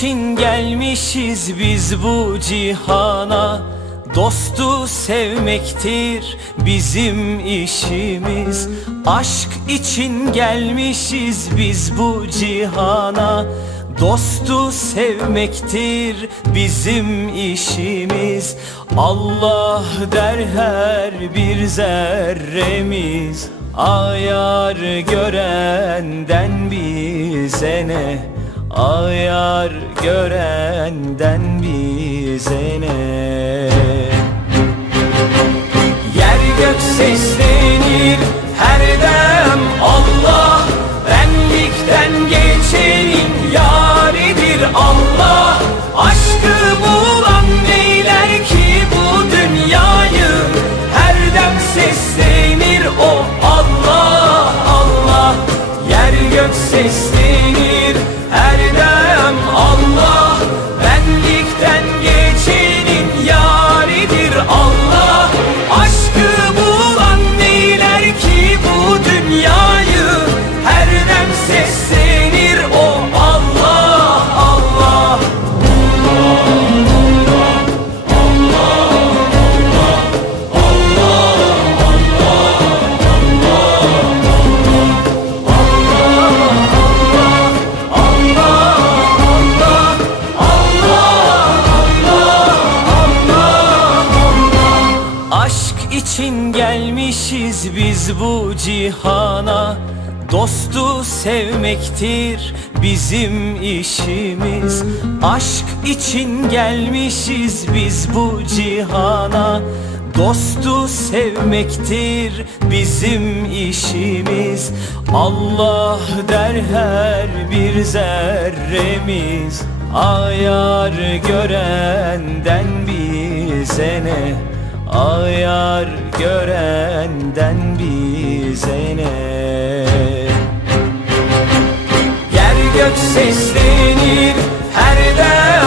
için gelmişiz biz bu cihana. Dostu sevmektir bizim işimiz. Aşk için gelmişiz biz bu cihana. Dostu sevmektir bizim işimiz. Allah der her bir zerremiz. Ayar görenden bize ne? Ayar görenden bize ne? Yer gök seslenir her dem Allah. Benlikten geçenin yaridir Allah. Aşkı bulan neyler ki bu dünyayı? Her dem seslenir o Allah Allah. Yer gök seslenir her dem Allah. Benlikten geçenin yaridir Allah. Aşkı bulan neyler ki bu dünyayı? Her dem seslenir o Allah Allah. Aşk için gelmişiz biz bu cihana. Dostu sevmektir bizim işimiz. Aşk için gelmişiz biz bu cihana. Dostu sevmektir bizim işimiz. Allah der her bir zerremiz. Ayar görenden bize ne? Ayar görenden bize ne? Yer gök seslenir her dem